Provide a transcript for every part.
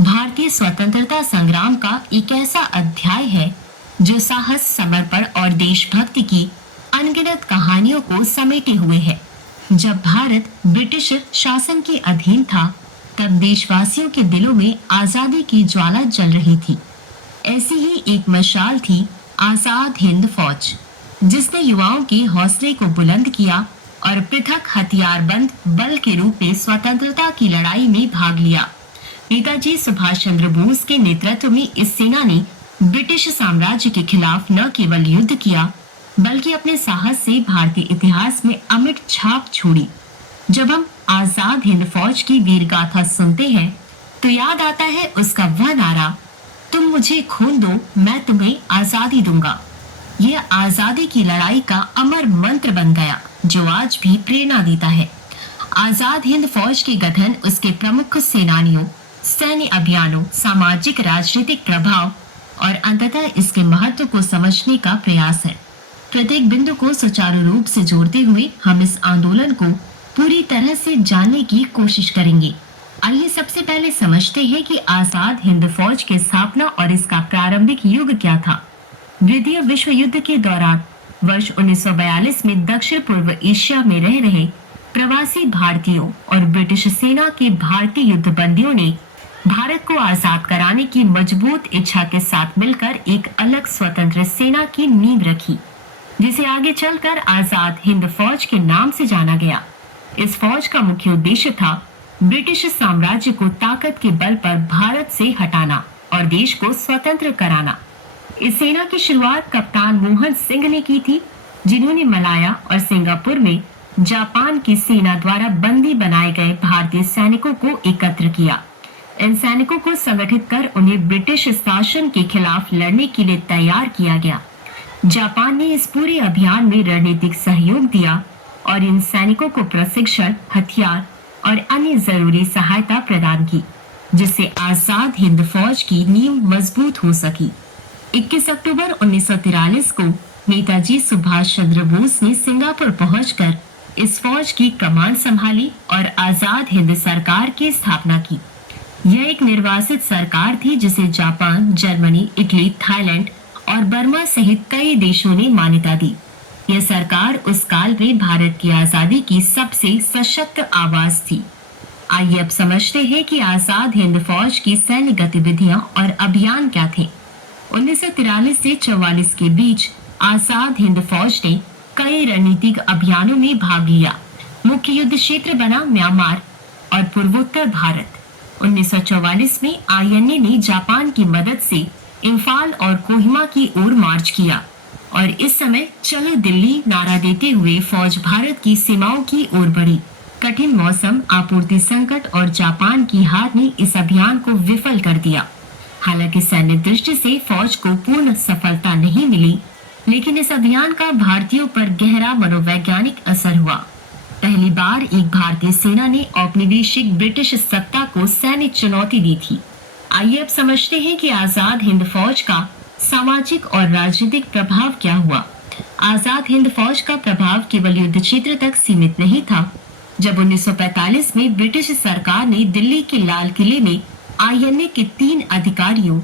भारतीय स्वतंत्रता संग्राम का एक ऐसा अध्याय है जो साहस, समर्पण और देशभक्ति की अनगिनत कहानियों को समेटे हुए है। जब भारत ब्रिटिश शासन के अधीन था, तब देशवासियों के दिलों में आजादी की ज्वाला जल रही थी। ऐसी ही एक मशाल थी आजाद हिंद फौज, जिसने युवाओं के हौसले को बुलंद किया और पृथक हथियारबंद बल के रूप में स्वतंत्रता की लड़ाई में भाग लिया। नेताजी सुभाष चंद्र बोस के नेतृत्व में इस सेना ने ब्रिटिश साम्राज्य के खिलाफ न केवल युद्ध किया, बल्कि अपने साहस से भारतीय इतिहास में अमिट छाप छोड़ी। जब हम आजाद हिंद फौज की वीर गाथा सुनते हैं, तो याद आता है उसका वह नारा, तुम मुझे खून दो, मैं तुम्हें आजादी दूंगा। यह आजादी की लड़ाई का अमर मंत्र बन गया, जो आज भी प्रेरणा देता है। आजाद हिंद फौज के गठन उसके प्रमुख सेनानियों, सैन्य अभियानों, सामाजिक राजनीतिक प्रभाव और अंततः इसके महत्व को समझने का प्रयास है। प्रत्येक बिंदु को सुचारू रूप से जोड़ते हुए हम इस आंदोलन को पूरी तरह से जानने की कोशिश करेंगे। आइए सबसे पहले समझते हैं कि आजाद हिंद फौज की स्थापना और इसका प्रारंभिक युग क्या था। द्वितीय विश्व युद्ध के दौरान वर्ष 1942 में दक्षिण पूर्व एशिया में रह रहे प्रवासी भारतीयों और ब्रिटिश सेना के भारतीय युद्धबंदियों ने भारत को आजाद कराने की मजबूत इच्छा के साथ मिलकर एक अलग स्वतंत्र सेना की नींव रखी, जिसे आगे चलकर आजाद हिंद फौज के नाम से जाना गया। इस फौज का मुख्य उद्देश्य था ब्रिटिश साम्राज्य को ताकत के बल पर भारत से हटाना और देश को स्वतंत्र कराना। इस सेना की शुरुआत कप्तान मोहन सिंह ने की थी, जिन्होंने मलाया और सिंगापुर में जापान की सेना द्वारा बंदी बनाए गए भारतीय सैनिकों को एकत्र किया। इन सैनिकों को संगठित कर उन्हें ब्रिटिश शासन के खिलाफ लड़ने के लिए तैयार किया गया। जापान ने इस पूरे अभियान में रणनीतिक सहयोग दिया और इन सैनिकों को प्रशिक्षण, हथियार और अन्य जरूरी सहायता प्रदान की, जिससे आजाद हिंद फौज की नींव मजबूत हो सकी। 21 अक्टूबर 1943 को नेताजी सुभाष चंद्र बोस ने सिंगापुर पहुंचकर इस फौज की कमान संभाली और आजाद हिंद सरकार की स्थापना की। यह एक निर्वासित सरकार थी जिसे जापान, जर्मनी, इटली, थाईलैंड और बर्मा सहित कई देशों ने मान्यता दी। यह सरकार उस काल में भारत की आजादी की सबसे सशक्त आवाज थी। आइए अब समझते हैं कि आजाद हिंद फौज की सैन्य गतिविधियां और अभियान क्या थे। 1943 से 44 के बीच आजाद हिंद फौज ने कई रणनीतिक अभियानों में भाग लिया। मुख्य युद्ध क्षेत्र बना म्यांमार और पूर्वोत्तर भारत। 1944 में आईएनए ने जापान की मदद से इम्फाल और कोहिमा की ओर मार्च किया और इस समय चलो दिल्ली नारा देते हुए फौज भारत की सीमाओं की ओर बढ़ी। कठिन मौसम, आपूर्ति संकट और जापान की हार ने इस अभियान को विफल कर दिया। हालांकि सैन्य दृष्टि से फौज को पूर्ण सफलता नहीं मिली, लेकिन इस अभियान का भारतीयों पर गहरा मनोवैज्ञानिक असर हुआ। पहली बार एक भारतीय सेना ने औपनिवेशिक ब्रिटिश सत्ता को सैन्य चुनौती दी थी। आइए अब समझते हैं कि आजाद हिंद फौज का सामाजिक और राजनीतिक प्रभाव क्या हुआ। आजाद हिंद फौज का प्रभाव केवल युद्ध क्षेत्र तक सीमित नहीं था। जब 1945 में ब्रिटिश सरकार ने दिल्ली के लाल किले में आईएनए के 3 अधिकारियों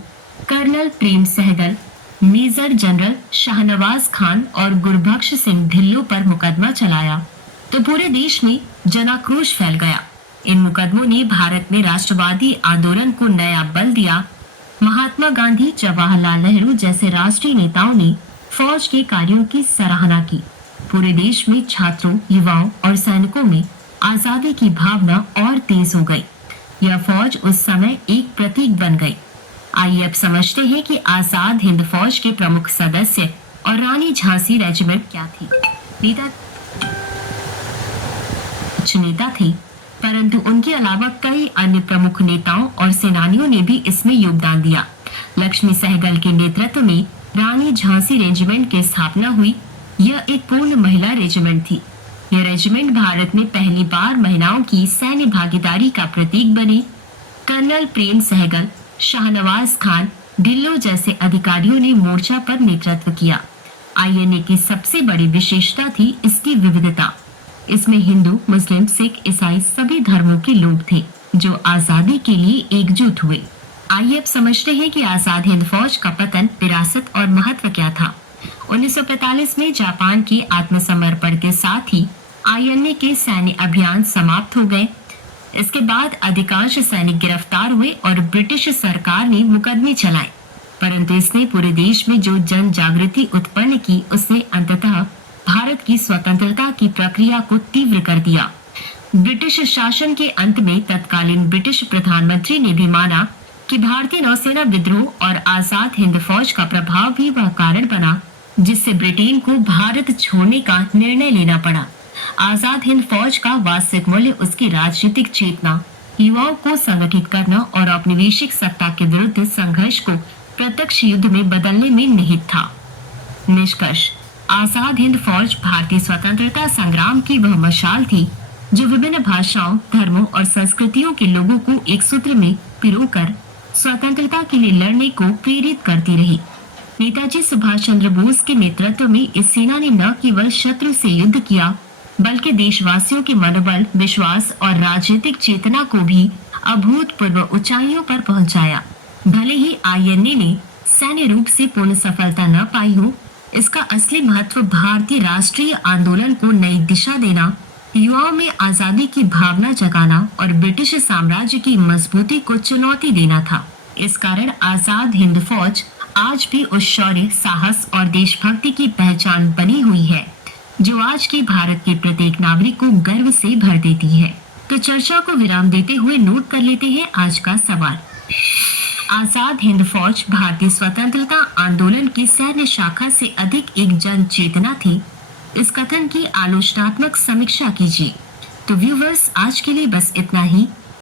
colonel Prem Sahgal, major general Shahnawaz Khan और गुरबख्श सिंह ढिल्लों पर मुकदमा चलाया, तो पूरे देश में जनाक्रोश फैल गया। इन मुकदमों ने भारत में राष्ट्रवादी आंदोलन को नया बल दिया। महात्मा गांधी, जवाहरलाल नेहरू जैसे राष्ट्रीय नेताओं ने फौज के कार्यों की सराहना की। पूरे देश में छात्रों, युवाओं और सैनिकों में आजादी की भावना और तेज हो गई। यह फौज उस समय एक प्रतीक बन गई। आइए अब समझते हैं कि आजाद हिंद फौज के प्रमुख सदस्य और रानी झांसी रेजिमेंट क्या थी। नेता थे, परंतु उनके अलावा कई अन्य प्रमुख नेताओं और सेनानियों ने भी इसमें योगदान दिया। लक्ष्मी सहगल के नेतृत्व में रानी झांसी रेजिमेंट की स्थापना हुई। यह एक पूर्ण महिला रेजिमेंट थी। यह रेजिमेंट भारत में पहली बार महिलाओं की सैन्य भागीदारी का प्रतीक बनी। कर्नल प्रेम सहगल, शाहनवाज खान, ढिल्लों जैसे अधिकारियों ने मोर्चा पर नेतृत्व किया। आईएनए की सबसे बड़ी विशेषता थी इसकी विविधता। इसमें हिंदू, मुस्लिम, सिख, ईसाई सभी धर्मों के लोग थे जो आजादी के लिए एकजुट हुए। आइए अब समझते हैं कि आजाद हिंद फौज का पतन, विरासत और महत्व क्या था। 1945 में जापान के आत्मसमर्पण के साथ ही आईएनए के सैन्य अभियान समाप्त हो गए। इसके बाद अधिकांश सैनिक गिरफ्तार हुए और ब्रिटिश सरकार ने मुकदमे चलाए, परंतु इसने पूरे देश में जो जन जागृति उत्पन्न की, उसने अंततः भारत की स्वतंत्रता की प्रक्रिया को तीव्र कर दिया। ब्रिटिश शासन के अंत में तत्कालीन ब्रिटिश प्रधानमंत्री ने भी माना कि भारतीय नौसेना विद्रोह और आजाद हिंद फौज का प्रभाव भी वह कारण बना जिससे ब्रिटेन को भारत छोड़ने का निर्णय लेना पड़ा। आजाद हिंद फौज का वास्तविक मूल्य उसकी राजनीतिक चेतना, युवाओं को संगठित करना और औपनिवेशिक सत्ता के विरुद्ध संघर्ष को प्रत्यक्ष युद्ध में बदलने में निहित था। निष्कर्ष, आजाद हिंद फौज भारतीय स्वतंत्रता संग्राम की वह मशाल थी जो विभिन्न भाषाओं, धर्मों और संस्कृतियों के लोगों को एक सूत्र में पिरोकर स्वतंत्रता के लिए लड़ने को प्रेरित करती रही। नेताजी सुभाष चंद्र बोस के नेतृत्व में इस सेना ने न केवल शत्रु से युद्ध किया, बल्कि देशवासियों के मनोबल, विश्वास और राजनीतिक चेतना को भी अभूतपूर्व ऊंचाइयों पर पहुंचाया। भले ही आईएनए ने सैन्य रूप से पूर्ण सफलता न पाई हो, इसका असली महत्व भारतीय राष्ट्रीय आंदोलन को नई दिशा देना, युवाओं में आजादी की भावना जगाना और ब्रिटिश साम्राज्य की मजबूती को चुनौती देना था। इस कारण आजाद हिंद फौज आज भी उस शौर्य, साहस और देशभक्ति की पहचान बनी हुई है जो आज के भारत के प्रत्येक नागरिक को गर्व से भर देती है। तो चर्चा को विराम देते हुए नोट कर लेते हैं आज का सवाल। आजाद हिंद फौज भारतीय स्वतंत्रता आंदोलन की सैन्य शाखा से अधिक एक जन चेतना थी। इस कथन की आलोचनात्मक समीक्षा कीजिए। तो व्यूवर्स, आज के लिए बस इतना ही।